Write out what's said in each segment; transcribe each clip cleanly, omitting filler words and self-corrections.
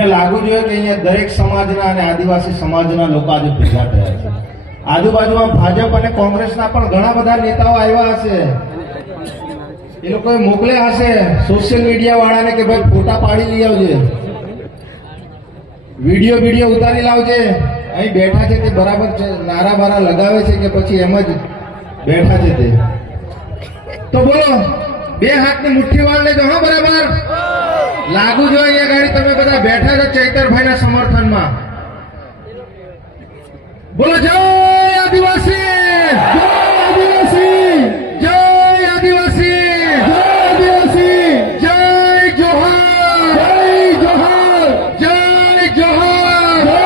એમને લાગુ જોઈએ કે અહીંયા દરેક સમાજના અને આદિવાસી સમાજના લોકો આજે ભેગા થયા છે. આજુબાજુમાં ભાજપ અને કોંગ્રેસના પણ ઘણા બધા નેતાઓ આવ્યા હશે. એ લોકોએ મોકલ્યા હશે સોશિયલ મીડિયા વાળાને કે ભાઈ ફોટા પાડી લઈ આવજે, વિડીયો ઉતારી લાવજે. અહીં બેઠા છે તે બરાબર છે, નારા બારા લગાવે છે કે પછી એમ જ બેઠા છે તે? તો બોલો, બે હાથની મુઠ્ઠી વાળ લેજો. હા, બરાબર લાગુ જો અહીંયા ગાડી તમે બધા બેઠા છો ચૈતરભાઈના સમર્થનમાં. બોલો જય આદિવાસી, જય આદિવાસી, જય આદિવાસી, જય આદિવાસી, જય જોહાર, જય જોહાર, જય જોહાર, જય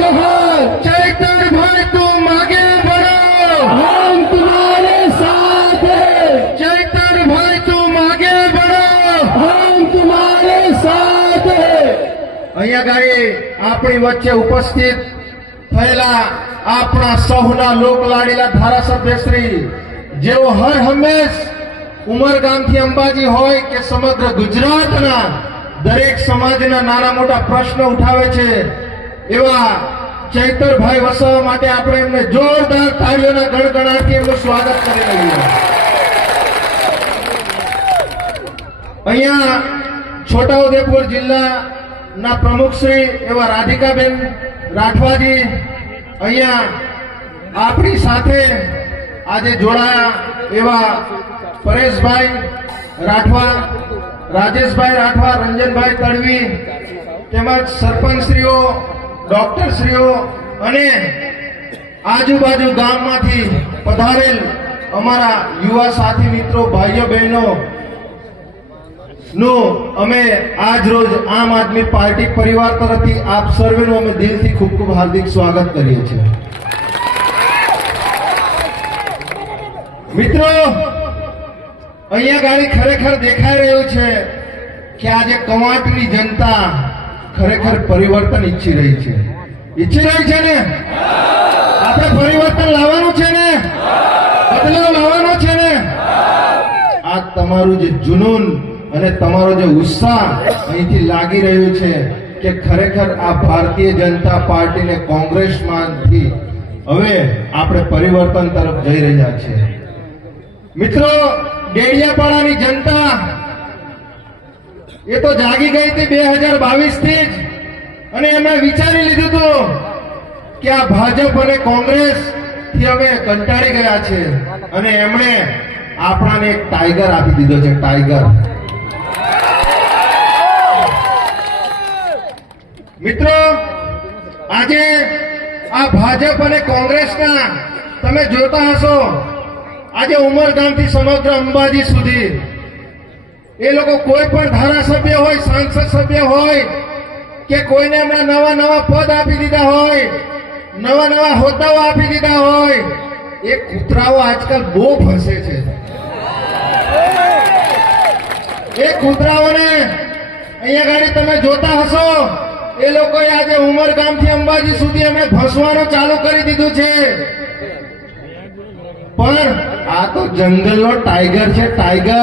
જોહાર. ચૈતરભાઈ तुम आगे बढ़ो, हम तुम्हारे साथ हैं. चैतरभाई तुम आगे बढ़ो, हम तुम्हारे साथ हैं. અહીંયા ગાડી આપણી વચ્ચે ઉપસ્થિત થયેલા આપણા સૌના લોકલાડીલા ધારાસભ્ય શ્રી, જેઓ હર હંમેશ ઉમરગામથી અંબાજી હોય કે સમગ્ર ગુજરાતના દરેક સમાજના નાના મોટા પ્રશ્નો ઉઠાવે છે, એવા ચૈતરભાઈ વસાવા માટે આપણે એમને જોરદાર તાળીઓના ગણગણાટથી એમનું સ્વાગત કરી રહ્યા છીએ. અહીંયા છોટાઉદેપુર જિલ્લાના પ્રમુખ શ્રી એવા રાધિકાબેન રાઠવાજી અહીંયા આપણી સાથે આજે જોડાયા. એવા પરેશભાઈ રાઠવા, રાજેશભાઈ રાઠવા, રંજનભાઈ તડવી, તેમજ સરપંચશ્રીઓ, ડોક્ટરશ્રીઓ અને આજુબાજુ ગામમાંથી પધારેલ અમારા યુવા સાથી મિત્રો, ભાઈઓ બહેનો નું અમે આજ રોજ આમ આદમી પાર્ટી પરિવાર તરફથી આપ સર્વેનું અમે દિલથી ખૂબ ખૂબ હાર્દિક સ્વાગત કરીએ છીએ. મિત્રો, અહીંયા ગાડી ખરેખર દેખાઈ રહ્યું છે કે આજે કવાંટની જનતા ખરેખર પરિવર્તન ઈચ્છી રહી છે. ઈચ્છી રહી છે ને? આપણે પરિવર્તન લાવવાનું છે ને? બદલાવ લાવવાનો છે ને? આ તમારું જે જુનૂન અને તમારો જે ઉત્સાહ અહીંથી લાગી રહ્યું છે કે ખરેખર આ ભારતીય જનતા પાર્ટીને કોંગ્રેસમાંથી હવે આપણે પરિવર્તન તરફ જઈ રહ્યા છીએ. મિત્રો, ડેડિયાપાડાની જનતા એ તો જાગી ગઈ હતી 2022 થી જ, અને એમણે વિચારી લીધું હતું કે આ ભાજપ અને કોંગ્રેસ થી અમે કંટાળી ગયા છે, અને એમણે આપણાને એક ટાઈગર આપી દીધો છે. ટાઈગર. મિત્રો, આજે આ ભાજપ અને કોંગ્રેસના તમે જોતા હશો, આજે ઉમરગામથી સમગ્ર અંબાજી સુધી એ લોકો કોઈ પણ ધારાસભ્ય હોય, સાંસદ સભ્ય હોય કે કોઈને હમણાં નવા નવા પદ આપી દીધા હોય, નવા નવા હોદ્દાઓ આપી દીધા હોય, એ કૂતરાઓ આજકાલ બહુ ફસે છે. એ કૂતરાઓને અહીંયા ગાડી તમે જોતા હશો, એ લોકોએ આજે ઉમરગામથી અંબાજી સુધી અમે ફસવાનું ચાલુ કરી દીધું છે. પણ આ તો જંગલનો ટાઈગર છે. ટાઈગર.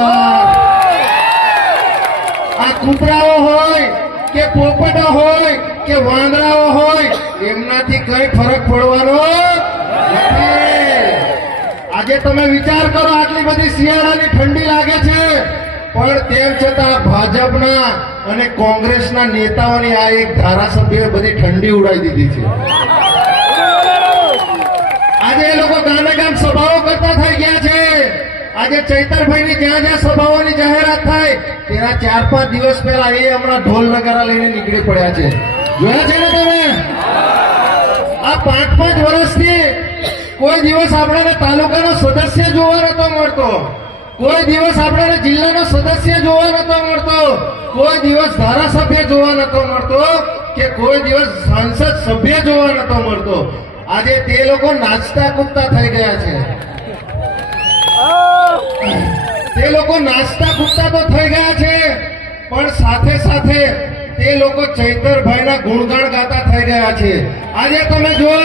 આ કૂતરાઓ હોય કે પોપટો હોય કે વાંદરાઓ હોય, એમનાથી કઈ ફરક પડવાનો નથી. આજે તમે વિચાર કરો, આટલી બધી શિયાળાની ઠંડી લાગે છે, પણ તેમ છતાં ભાજપના અને કોંગ્રેસના નેતાઓની આ એક ધારાસભ્યોએ બધી ઠંડી ઉડાવી દીધી છે. આજે એ લોકો ગામે ગામ સભાઓ કરતા થઈ ગયા છે. આજે ચૈતરભાઈની જ્યાં જ્યાં સભાઓની જાહેરાત થાય તેના 4-5 દિવસ પહેલા એ હમણાં ઢોલ નગારા લઈને નીકળી પડ્યા છે. જોયા છે ને તમે? આ 5-5 વર્ષથી કોઈ દિવસ આપણને તાલુકાનો સદસ્ય જોવા નતો મળતો, કોઈ દિવસ આપણને જિલ્લાનો સદસ્ય જોવા નતો મળતો, કોઈ દિવસ ધારાસભ્ય જોવા નતો મળતો કે કોઈ દિવસ સાંસદ સભ્ય જોવા નતો મળતો. આજે તે લોકો નાચતા કૂદતા થઈ ગયા છે. તે લોકો નાચતા કૂદતા તો થઈ ગયા છે, પણ સાથે સાથે તે લોકો ચૈતરભાઈના ગુણગાન ગાતા થઈ ગયા છે. આજે તમે જુઓ,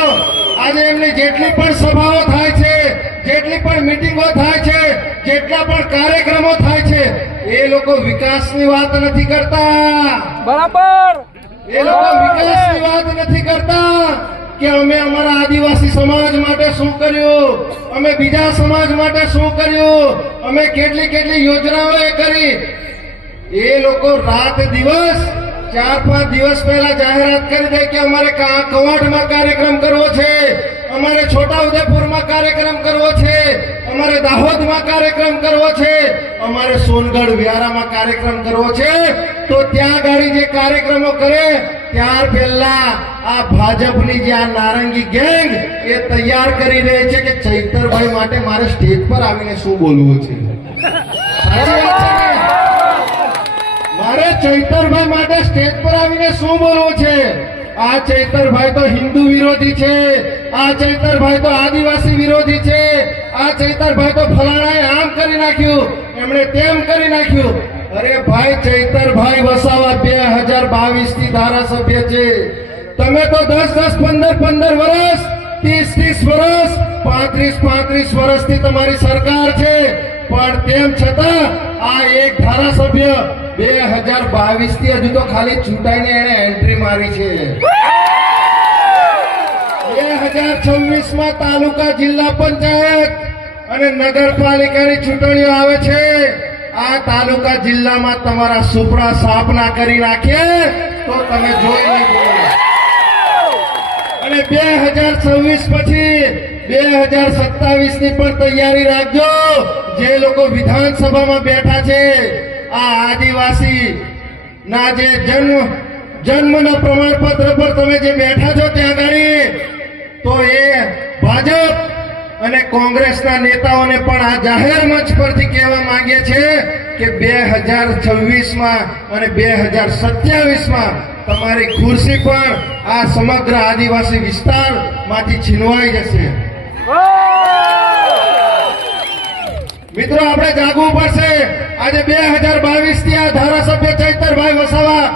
આજે એમની જેટલી પણ સભાઓ થાય છે, જેટલી પણ મીટિંગો થાય છે, જેટલા પણ કાર્યક્રમો થાય છે, એ લોકો વિકાસની વાત નથી કરતા. બરાબર. એ લોકો વિકાસની વાત નથી કરતા કે અમે અમારા આદિવાસી સમાજ માટે શું કર્યું, અમે બીજા સમાજ માટે શું કર્યું, અમે કેટલી કેટલી યોજનાઓ કરી. એ લોકો રાત દિવસ 4-5 દિવસ પહેલા જાહેરાત કરી દે કે અમારે કવાંટમાં કાર્યક્રમ કરવો છે, અમારે છોટાઉદેપુરમાં કાર્યક્રમ કરવો છે, અમારે દાહોદમાં કાર્યક્રમ કરવો છે, અમારે સોનગઢ વ્યારામાં કાર્યક્રમ કરવો છે. તો ત્યાં ગાડી જે કાર્યક્રમો કરે ત્યાર પહેલા આ ભાજપની જે આ નારંગી ગેંગ એ તૈયાર કરી રહી છે કે ચૈતરભાઈ માટે મારે સ્ટેજ પર આવીને શું બોલવું છે. સાચી વાત છે ને? મારે ચૈતરભાઈ માટે સ્ટેજ પર આવીને શું બોલવું છે? આ ચૈતરભાઈ તો હિન્દુ વિરોધી છે, આ ચૈતરભાઈ તો આદિવાસી વિરોધી છે, આ ચૈતરભાઈ તો ફલાણાએ આમ કરી નાખ્યું, એમણે તેમ કરી નાખ્યું. અરે ભાઈ, ચૈતરભાઈ વસાવા 2022 થી ધારાસભ્ય છે. તમે તો 10-10, 15-15 વર્ષ, 30-30 વર્ષ, 35-35 વર્ષથી તમારી સરકાર છે, પણ તેમ છતાં આ એક ધારાસભ્ય 2022 થી હજુ તો ખાલી ચૂંટાઈને એને એન્ટ્રી મારી છે. 2026 માં તાલુકા, જિલ્લા પંચાયત અને નગરપાલિકાની ચૂંટણીઓ આવે છે. આ તાલુકા જિલ્લામાં તમારા સુપડા સ્થાપના કરી નાખીએ તો તમે જોઈ લેજો. અને 2026 પછી 2027 ની પણ તૈયારી રાખજો. જે લોકો વિધાનસભામાં બેઠા છે, આ આદિવાસી ના જે જન્મના પ્રમાણપત્ર પર તમે જે બેઠા છો ત્યાં ગાડી, તો એ ભાજપ અને કોંગ્રેસના નેતાઓને પણ આ જાહેર મંચ પરથી કહેવા માંગે છે કે 2026 અને 2027 તમારી ખુરશી પણ આ સમગ્ર આદિવાસી વિસ્તારમાંથી છીનવાઈ જશે. મિત્રો, આપણે જાગવું પડશે. આજે 2022 થી આ ધારાસભ્ય ચૈતરભાઈ વસાવા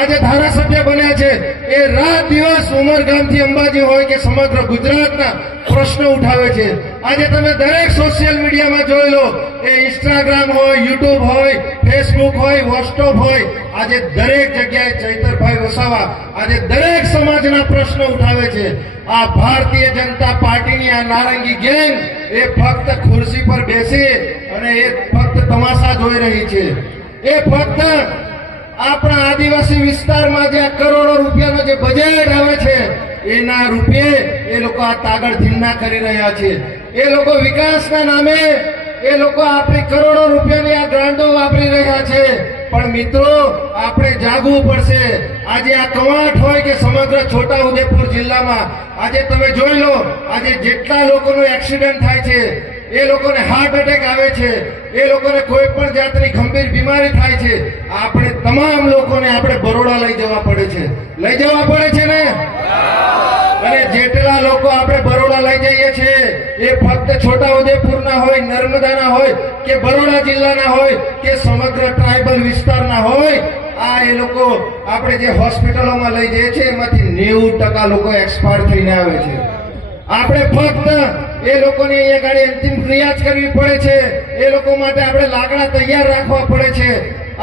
આજે ધારાસભ્ય બન્યા છે. એ રાત દિવસ ઉમરગામથી અંબાજી હોય કે સમગ્ર ગુજરાતના પ્રશ્નો ઉઠાવે છે. આજે તમે દરેક સોશિયલ મીડિયામાં જોઈ લો, એ ઇન્સ્ટાગ્રામ હોય, યુટ્યુબ હોય, ફેસબુક હોય, વોટ્સઅપ હોય, આજે દરેક જગ્યાએ ચૈતરભાઈ વસાવા આજે દરેક સમાજના પ્રશ્નો ઉઠાવે છે. આ ભારતીય જનતા પાર્ટીની આ નારંગી ગેંગ એ ફક્ત ખુરશી પર બેસી અને એ ફક્ત તમાશા જોઈ રહી છે. એ ફક્ત આપણા આદિવાસી વિસ્તારમાં જે કરોડો રૂપિયાનો જે બજેટ આવે છે એના રૂપિયે એ લોકો આ તાગડ ધીન્ના કરી રહ્યા છે. એ લોકો વિકાસના નામે એ લોકો આપણી કરોડો રૂપિયાની આ ગ્રાન્ટો વાપરી રહ્યા છે. પણ મિત્રો, આપણે જાગવું પડશે. આજે આ કવાંટ હોય કે સમગ્ર છોટાઉદેપુર જિલ્લામાં આજે તમે જોઈ લો, આજે જેટલા લોકોનો એક્સિડન્ટ થાય છે, એ લોકોને હાર્ટ એટેક આવે છે, એ લોકોને કોઈ પણ જાતની ગંભીર બીમારી થાય છે, આપણે તમામ લોકોને આપણે બરોડા લઈ જવા પડે છે. લઈ જવા પડે છે ને? અને જેટલા લોકો આપણે બરોડા લઈ જઈએ છીએ એ ફક્ત છોટાઉદેપુરના હોય, નર્મદાના હોય કે બરોડા જિલ્લાના હોય કે સમગ્ર ટ્રાઇબલ વિસ્તારના હોય. આ એ લોકો આપણે જે હોસ્પિટલોમાં લઈ જઈએ છીએ એમાંથી 90% લોકો એક્સપાયર થઈને આવે છે. આપણે ફક્ત એ લોકોની અહીંયા ગાડી અંતિમ ક્રિયા જ કરવી પડે છે. એ લોકો માટે આપણે લાકડા તૈયાર રાખવા પડે છે.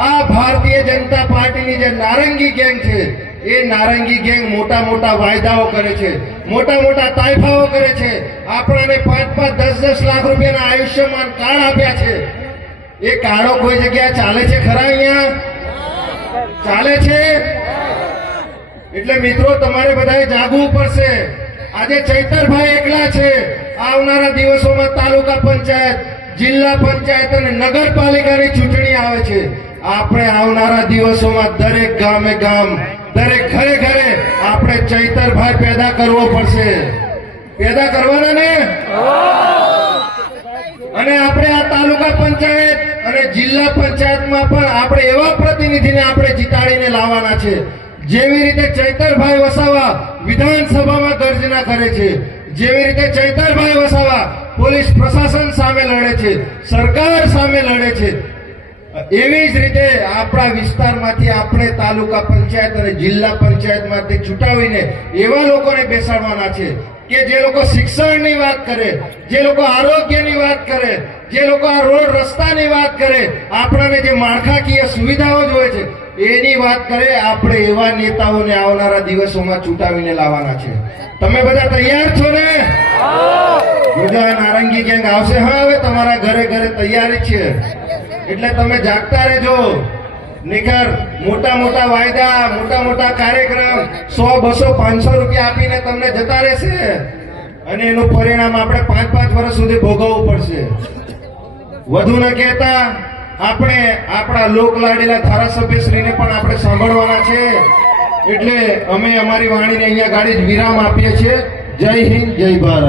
આ ભારતીય જનતા પાર્ટીની જે નારંગી ગેંગ છે, એ નારંગી ગેંગ મોટા મોટા વાયદાઓ કરે છે, મોટા મોટા તાઇફાઓ કરે છે. આપણને 5-5, 10-10 લાખ રૂપિયાના આયુષ્યમાન કાર્ડ આપ્યા છે. એ કાર્ડો કોઈ જગ્યાએ ચાલે છે ખરા? અહીંયા ચાલે છે? એટલે મિત્રો, તમારે બધાએ જાગવું પડશે. આજે ચૈતરભાઈ એકલા છે. આવનારા દિવસોમાં તાલુકા પંચાયત, જિલ્લા પંચાયત અને નગરપાલિકાની ચૂંટણી આવે છે. આપણે આવનારા દિવસોમાં દરેક ગામે ગામ, દરેક ઘરે ઘરે આપણે ચૈતરભાઈ પેદા કરવો પડશે. પેદા કરવાના ને? અને આપણે આ તાલુકા પંચાયત અને જિલ્લા પંચાયતમાં પણ આપણે એવા પ્રતિનિધિને આપણે જીતાડીને લાવવાના છે. જેવી રીતે ચૈતરભાઈ વસાવા વિધાનસભામાં ગર્જના કરે છે, જેવી રીતે ચૈતરભાઈ વસાવા પોલીસ પ્રશાસન સામે લડે છે, સરકાર સામે લડે છે, એવી જ રીતે આપણા વિસ્તારમાંથી આપણે તાલુકા પંચાયત અને જિલ્લા પંચાયતમાંથી ચૂંટાવીને એવા લોકોને બેસાડવાના છે કે જે લોકો શિક્ષણની વાત કરે, જે લોકો આરોગ્યની વાત કરે, જે લોકો આ રોડ રસ્તાની વાત કરે, આપણાને જે માળખાકીય સુવિધાઓ જોઈએ છે એની વાત કરે. આપણે એવા નેતાઓને આવનારા દિવસોમાં ચૂંટાવીને લાવવાના છે. તમે બધા તૈયાર છો ને? બધા નારંગી ગેંગ આવશે. હા, હવે તમારા ઘરે ઘરે તૈયારી છે, એટલે તમે જાગતા રહેજો. નિખર મોટા મોટા વાયદા, મોટા મોટા કાર્યક્રમ 100, 200, 500 રૂપિયા આપીને તમને જતા રહેશે, અને એનું પરિણામ આપણે 5-5 વર્ષ સુધી ભોગવવું પડશે. વધુ ન કહેતા આપણે આપણા લોકલાડીલા ધારાસભ્યશ્રીને પણ આપણે સાંભળવાના છે. એટલે અમે અમારી વાણીને અહીંયા ગાડી જ વિરામ આપીએ છીએ. જય હિન્દ, જય ભારત.